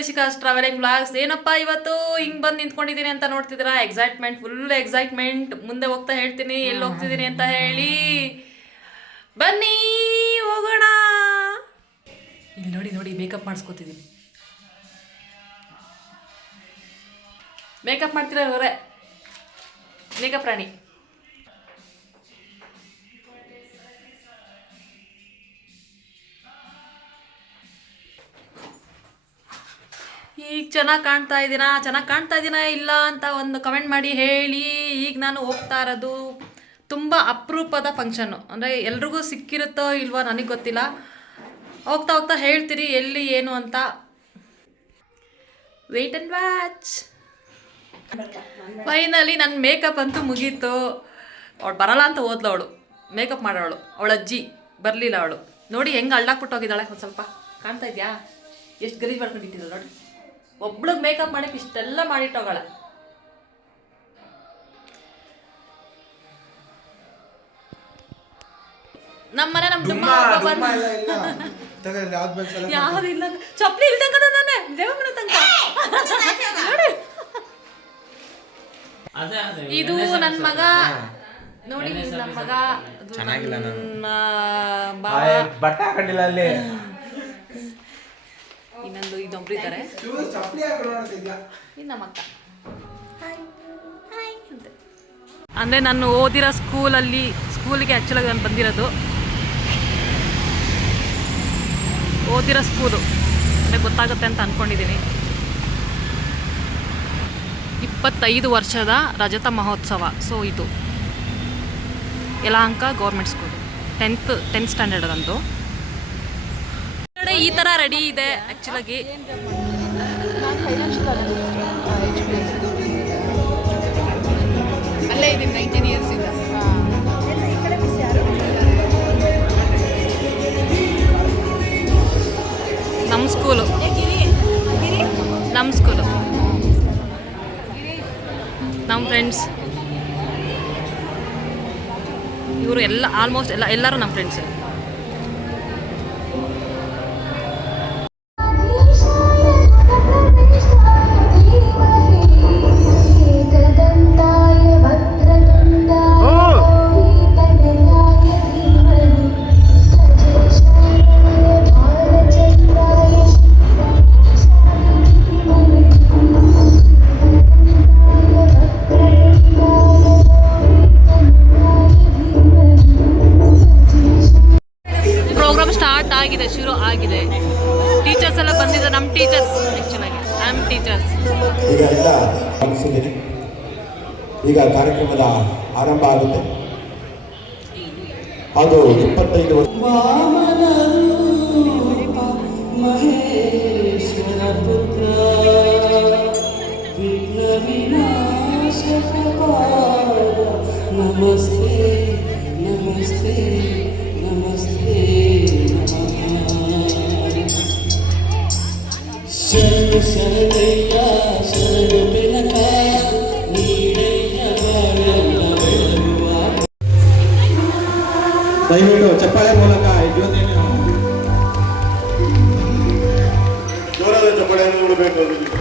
ರಿಷಿಕಾಸ್ travelling blogs ಏನಪ್ಪ ಇವತ್ತು ಹಿಂಗ್ ಬಂದು ನಿಂತ್ಕೊಂಡಿದ್ದೀನಿ ಅಂತ ನೋಡ್ತಿದ್ದೀರಾ? ಎಕ್ಸೈಟ್ಮೆಂಟ್ ಫುಲ್ ಎಕ್ಸೈಟ್ಮೆಂಟ್ ಮುಂದೆ ಹೋಗ್ತಾ ಹೇಳ್ತೀನಿ, ಎಲ್ಲಿ ಹೋಗ್ತಿದ್ದೀನಿ ಅಂತ ಹೇಳಿ. ಬನ್ನಿ, ಹೋಗೋಣ. ಇಲ್ಲಿ ನೋಡಿ ನೋಡಿ ಮೇಕಪ್ ಮಾಡಿಸ್ಕೊತಿದ್ದೀನಿ ಮೇಕಪ್ ಮಾಡ್ತೀರಾ ಅವರೇ ಮೇಕಪ್ ರಾಣಿ. ಈಗ ಚೆನ್ನಾಗಿ ಕಾಣ್ತಾ ಇದ್ದೀನಾ ಚೆನ್ನಾಗಿ ಕಾಣ್ತಾ ಇದ್ದೀನಾ ಇಲ್ಲ ಅಂತ ಒಂದು ಕಮೆಂಟ್ ಮಾಡಿ ಹೇಳಿ. ಈಗ ನಾನು ಹೋಗ್ತಾ ಇರೋದು ತುಂಬ ಅಪರೂಪದ ಫಂಕ್ಷನ್ನು ಅಂದರೆ ಎಲ್ರಿಗೂ ಸಿಕ್ಕಿರುತ್ತೋ ಇಲ್ವೋ ನನಗೆ ಗೊತ್ತಿಲ್ಲ. ಹೋಗ್ತಾ ಹೋಗ್ತಾ ಹೇಳ್ತೀರಿ ಎಲ್ಲಿ, ಏನು ಅಂತ. ವೆಯ್ಟ್ ಆ್ಯಂಡ್ ವ್ಯಾಚ್ ಫೈನಲಿ ನನ್ನ ಮೇಕಪ್ ಅಂತೂ ಮುಗೀತು. ಅವಳು ಬರಲ್ಲ ಅಂತ ಓದ್ಲು ಅವಳು. ಮೇಕಪ್ ಮಾಡೋಳು ಅವಳ ಅಜ್ಜಿ. ಬರಲಿಲ್ಲ ಅವಳು. ನೋಡಿ ಹೆಂಗೆ ಅಳ್ಳಾಕ್ಬಿಟ್ಟು ಹೋಗಿದ್ದಾಳೆ ಒಂದು ಸ್ವಲ್ಪ. ಕಾಣ್ತಾ ಇದೆಯಾ? ಎಷ್ಟು ಗಲೀಜು ಮಾಡ್ಕೊಂಡಿಟ್ಟಿದ್ದಾಳೆ ನೋಡಿ. ಒಬ್ಳಿಗೆ ಮೇಕಪ್ ಮಾಡಕ್ ಇಷ್ಟೆಲ್ಲ ಮಾಡಿಟ್ಟೋಗಳ ನಮ್ಮನೆ ನಮ್ಮ ಡುಮ್ಮ ಒಬ್ಬ ಬಂದ ತಗೊಳ್ಳಿ ಯಾವ್ದು ಯಾರು ಇಲ್ಲ ಚಪ್ಪಲಿ ಇಲ್ದಂಗ ನಾನೇ. ದೇವಮ್ಮನ ತನಕ. ನೋಡಿ. ಅದೇ ಅದೇ. ಇದು ನನ್ ಮಗ. ನೋಡಿ ನನ್ ಮಗ ಚೆನ್ನಾಗಿಲ್ಲ ನಾನು. ಬಟ್ಟೆ ಹಾಕೊಂಡಿಲ್ಲ ಅಲ್ಲಿ. ಹಾಕೊಂಡು ನೋಡ್ತಿದ್ಯಾ ಇದು ನಮ್ಮ ಅಕ್ಕ. ಅಂತೆ. ಅಂದ್ರೆ ನಾನು ಓದಿರೋ ಸ್ಕೂಲಲ್ಲಿ ಸ್ಕೂಲಿಗೆ ಆ್ಯಕ್ಚುಲಾಗಿ ನಾನು ಬಂದಿರೋದು. ಓದಿರೋ ಸ್ಕೂಲು. ಅಂದರೆ ಗೊತ್ತಾಗುತ್ತೆ ಅಂತ ಅಂದ್ಕೊಂಡಿದ್ದೀನಿ ಇಪ್ಪತ್ತೈದು ವರ್ಷದ ರಜತ ಮಹೋತ್ಸವ. ಸೊ ಇದು. Yelahanka government school. Tenth tenth standard ಅದಂದು ಈ ಥರ ರೆಡಿ ಇದೆ ಆ್ಯಕ್ಚುಲಾಗಿ ಅಲ್ಲೇ ನೈನ್ಟೀನ್ ಇಯರ್ಸ್ ಇಂದ. ನಮ್ಮ ಸ್ಕೂಲು ನಮ್ಮ ಸ್ಕೂಲು ನಮ್ಮ ಫ್ರೆಂಡ್ಸ್ ಇವರು ಎಲ್ಲ ಆಲ್ಮೋಸ್ಟ್ ಎಲ್ಲ ಎಲ್ಲರೂ ನಮ್ಮ ಫ್ರೆಂಡ್ಸ್ ಈಗ ಎಲ್ಲ ಈಗ ಕಾರ್ಯಕ್ರಮದ ಆರಂಭ ಆಗುತ್ತೆ. ಅದು ಇಪ್ಪತ್ತೈದು ವರ್ಷ ಮಹೇಶ್ವರ ಪುತ್ರ ನಮಸ್ತೆ. ಜೋರಾದ ಚಪ್ಪಳೆಯನ್ನು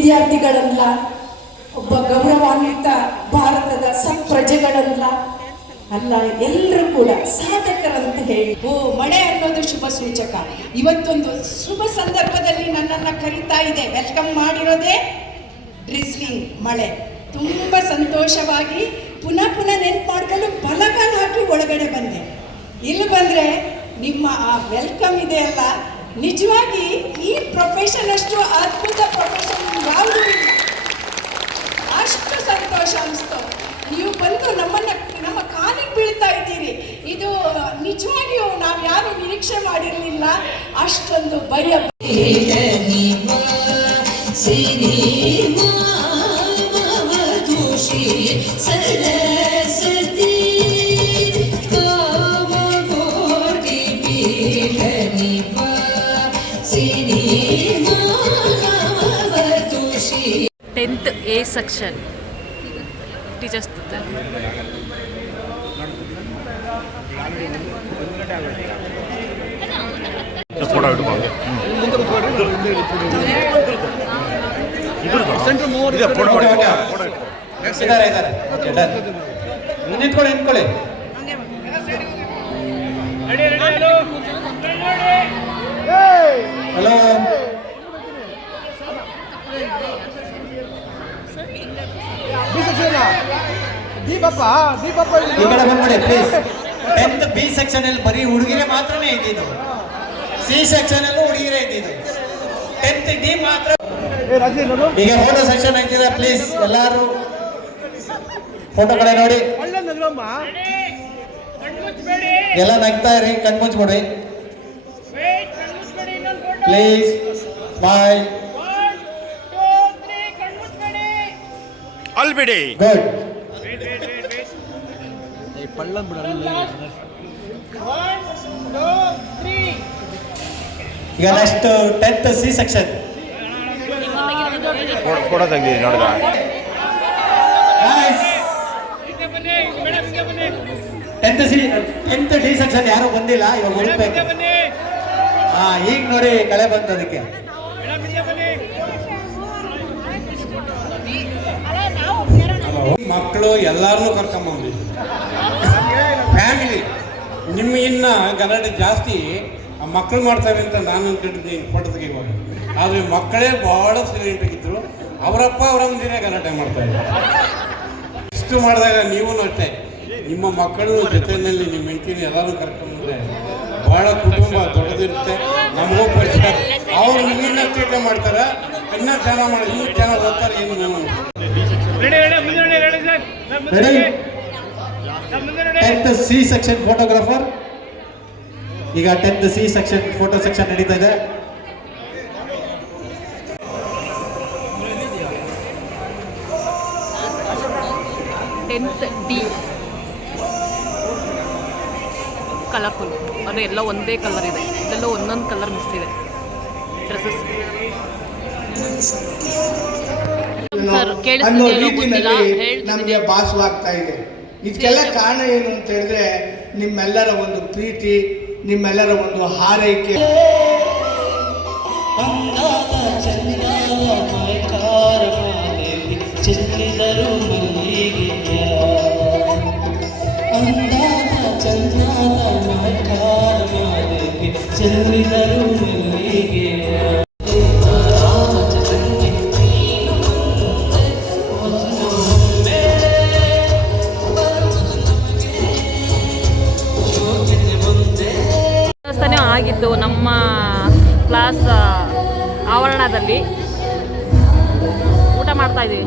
ವಿದ್ಯಾರ್ಥಿಗಳಲ್ಲ ಒಬ್ಬ ಗೌರವಾನ್ವಿತ ಭಾರತದ ಸತ್ಪ್ರಜೆಗಳಲ್ಲ ಅಲ್ಲ ಎಲ್ಲರೂ ಕೂಡ ಸಾಧಕರಂತ ಹೇಳಿ. ಓ ಮಳೆ ಅನ್ನೋದು ಶುಭ ಸೂಚಕ. ಇವತ್ತೊಂದು ಶುಭ ಸಂದರ್ಭದಲ್ಲಿ ನನ್ನನ್ನ ಕರೀತಾ ಇದೆ. ವೆಲ್ಕಮ್ ಮಾಡಿರೋದೇ ಡ್ರಿಸ್ಲಿಂಗ್ ಮಳೆ. ತುಂಬ ಸಂತೋಷವಾಗಿ ಪುನಃ ಪುನಃ ನೆನ್ಪು ಮಾಡ್ಕೊಂಡು ಬಲಗಾಲ ಹಾಕಿ ಒಳಗಡೆ ಬಂದೆ. ಇಲ್ಲಿ ಬಂದರೆ ನಿಮ್ಮ ಆ ವೆಲ್ಕಮ್ ಇದೆ ಅಲ್ಲ. ನಿಜವಾಗಿ ಈ ಪ್ರೊಫೆಷನ್ ಅಷ್ಟೊಂದು ಭಯ ಸರಸ್ವತಿ ಕಾಮಗೋಡಿ ಪೀಠನಿಪ ಸಿರಿ ಮಾವತುಷಿ ಟೆಂತ್ ನಿಂತ್ಕೊಳ್ಳಿ ಹಲೋ ಈ ಕಡೆ ಬಂದ್ಬಿಡಿ ಪ್ಲೀಸ್ ಟೆಂತ್ ಬಿ ಸೆಕ್ಷನ್ ಅಲ್ಲಿ ಬರೀ ಹುಡುಗಿರೆ ಮಾತ್ರನೇ ಇದ್ದಿದ್ದು ಸಿ ಸೆಕ್ಷನ್ ಅಲ್ಲೂ ಹುಡುಗಿರೆ ಇದ್ದಿದ್ದು. ಟೆಂತ್ ಡಿ ಮಾತ್ರ. ಈಗ ಫೋಟೋ ಸೆಕ್ಷನ್ ಆಗ್ತಿದೆ ಪ್ಲೀಸ್ ಎಲ್ಲಾರು. ಫೋಟೋ ಕಡೆ ನೋಡಿ. ಎಲ್ಲ ನಗ್ತಾ ಇರಿ ಕಣ್ಮುಚ್ಬಿಡಿ ಪ್ಲೀಸ್ ಸ್ಮೈಲ್ ಅಲ್ಬಿಡಿ ಗುಡ್ ಈಗ next tenth C section photo ತೆಗ್ದಿ ನೋಡಿದ tenth C tenth D section ಯಾರು ಬಂದಿಲ್ಲ ಇವಾಗ ಹೋಗ್ಬೇಕು ಹಾ ಈಗ ನೋಡಿ ಕಳೆ ಬಂತು ಅದಕ್ಕೆ. ಮಕ್ಕಳು ಎಲ್ಲಾರನ್ನೂ ಕರ್ಕೊಂಬಂದ್ವಿ. ಫ್ಯಾಮಿಲಿ ನಿಮಗಿನ್ನ ಗಲಾಟೆ ಜಾಸ್ತಿ. ಆ ಮಕ್ಕಳು ಮಾಡ್ತಾರೆ ಅಂತ ನಾನು ಅನ್ಕೊಂಡಿದ್ದೀನಿ ಫೋಟೋ ತೆಗಿವಾಗ ಆದರೆ ಮಕ್ಕಳೇ ಬಹಳ ಸೈಲೆಂಟ್ ಆಗಿದ್ರು. ಅವರಪ್ಪ ದಿನ ಗಲಾಟೆ ಮಾಡ್ತಾ ಇದ್ರು. ಇಷ್ಟು ಮಾಡಿದಾಗ ನೀವು ಅಷ್ಟೇ ನಿಮ್ಮ ಮಕ್ಕಳು ಜೊತೆಯಲ್ಲಿ ನಿಮ್ಮ ಹೆಂಡತಿನ ಎಲ್ಲರೂ ಕರ್ಕೊಂಡ್ರೆ ಬಹಳ ಕುಟುಂಬ ದೊಡ್ಡದಿರುತ್ತೆ ನಮಗೂ ಪರಿಚಯ ಅವ್ರು ನಿಮ್ಮಿನ್ನ ಚೇತ ಮಾಡ್ತಾರೆ? ಇನ್ನೂ ಚೆನ್ನಾಗಿ ಮಾಡಿ ಇನ್ನೂ ಚೆನ್ನಾಗಿ ಓದ್ತಾರೆ ಏನು ನಾನು ಸಿ ಸೆಕ್ಷನ್ ಫೋಟೋಗ್ರಾಫರ್ ಈಗ tenth C section photo section ನಡೀತಾ ಇದೆ. Tenth D colourful. ಅಂದರೆ ಎಲ್ಲ ಒಂದೇ ಕಲರ್ ಇದೆ. ಇದೆಲ್ಲ ಒಂದೊಂದು ಕಲರ್ ಮಿಸ್ ಇದೆ. ಡ್ರೆಸ್ಸಸ್ ಸರ್ ಅನ್ನೋ ಕೇಳಿಸ್ತಿದೆಯೋ ಗೊತ್ತಿಲ್ಲ. ನಮಗೆ ಭಾಸವಾಗ್ತಾ ಇದೆ. ಇದಕ್ಕೆಲ್ಲ ಕಾರಣ ಏನು ಅಂತ ಹೇಳಿದ್ರೆ ನಿಮ್ಮೆಲ್ಲರ ಒಂದು ಪ್ರೀತಿ ನಿಮ್ಮೆಲ್ಲರ ಒಂದು ಹಾರೈಕೆ. ಅಂದಾದ ಆದಿ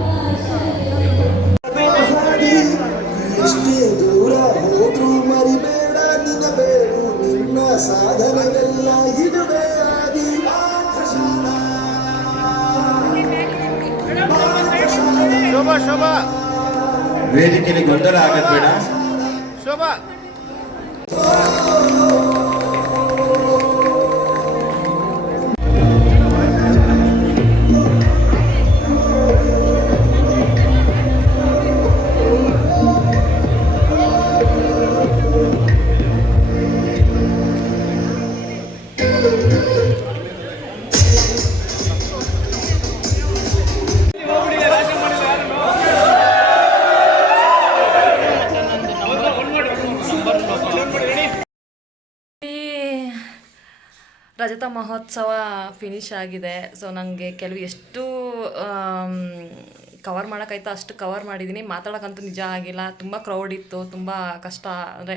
ಪಾಠಶಾಲಾ. ವೇದಿಕೆಯಲ್ಲಿ ಗೊಂದಲ ಆಗದ್ ಬೇಡ ಈ ರಜತ ಮಹೋತ್ಸವ ಫಿನಿಶ್ ಆಗಿದೆ. ಸೊ ನನಗೆ ಕೆಲವು ಎಷ್ಟು ಕವರ್ ಮಾಡೋಕ್ಕಾಯ್ತು ಅಷ್ಟು ಕವರ್ ಮಾಡಿದ್ದೀನಿ ಮಾತಾಡೋಕ್ಕಂತೂ ನಿಜ ಆಗಿಲ್ಲ. ತುಂಬ ಕ್ರೌಡ್ ಇತ್ತು. ತುಂಬ ಕಷ್ಟ. ಅಂದರೆ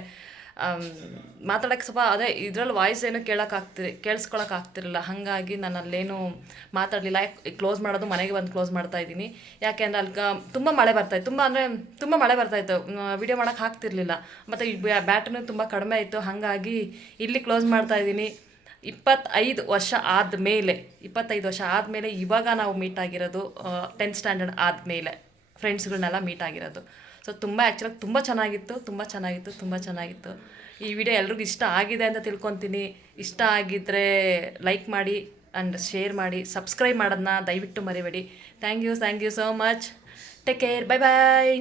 ಮಾತಾಡೋಕ್ಕೆ ಸ್ವಲ್ಪ, ಅದೇ ಇದ್ರಲ್ಲಿ ವಾಯ್ಸ್ ಏನು ಕೇಳೋಕ್ಕಾಗ್ತಿರಿ ಕೇಳಿಸ್ಕೊಳಕ್ಕಾಗ್ತಿರಲಿಲ್ಲ ಹಾಗಾಗಿ ನಾನು ಅಲ್ಲೇನು ಮಾತಾಡಲಿಲ್ಲ ಕ್ಲೋಸ್ ಮಾಡೋದು ಮನೆಗೆ ಬಂದು ಕ್ಲೋಸ್ ಮಾಡ್ತಾ ಇದ್ದೀನಿ. ಯಾಕೆ ಅಂದರೆ ಅಲ್ಲಿ ತುಂಬ ಮಳೆ ಬರ್ತಾಯಿತ್ತು ತುಂಬ ಅಂದರೆ, ತುಂಬ ಮಳೆ ಬರ್ತಾಯಿತ್ತು ವಿಡಿಯೋ ಮಾಡೋಕ್ಕೆ ಆಗ್ತಿರ್ಲಿಲ್ಲ. ಮತ್ತು ಬ್ಯಾಟ್ರಿನೂ ತುಂಬ ಕಡಿಮೆ ಇತ್ತು ಹಾಗಾಗಿ ಇಲ್ಲಿ ಕ್ಲೋಸ್ ಮಾಡ್ತಾ ಇದ್ದೀನಿ. ಇಪ್ಪತ್ತೈದು ವರ್ಷ ಆದಮೇಲೆ, ಇಪ್ಪತ್ತೈದು ವರ್ಷ ಆದಮೇಲೆ ಇವಾಗ ನಾವು ಮೀಟ್ ಆಗಿರೋದು ಟೆಂತ್ ಸ್ಟ್ಯಾಂಡರ್ಡ್ ಆದಮೇಲೆ ಫ್ರೆಂಡ್ಸ್ಗಳನ್ನೆಲ್ಲ ಮೀಟ್ ಆಗಿರೋದು. ಸೊ ತುಂಬ ಆ್ಯಕ್ಚುಲಾಗಿ ತುಂಬ ಚೆನ್ನಾಗಿತ್ತು ತುಂಬ ಚೆನ್ನಾಗಿತ್ತು ತುಂಬ ಚೆನ್ನಾಗಿತ್ತು. ಈ ವಿಡಿಯೋ ಎಲ್ರಿಗೂ ಇಷ್ಟ ಆಗಿದೆ ಅಂತ ತಿಳ್ಕೊತೀನಿ. ಇಷ್ಟ ಆಗಿದ್ದರೆ ಲೈಕ್ ಮಾಡಿ ಆ್ಯಂಡ್ ಶೇರ್ ಮಾಡಿ ಸಬ್ಸ್ಕ್ರೈಬ್ ಮಾಡೋದನ್ನ ದಯವಿಟ್ಟು ಮರಿಬೇಡಿ. Thank you thank you so much take care bye bye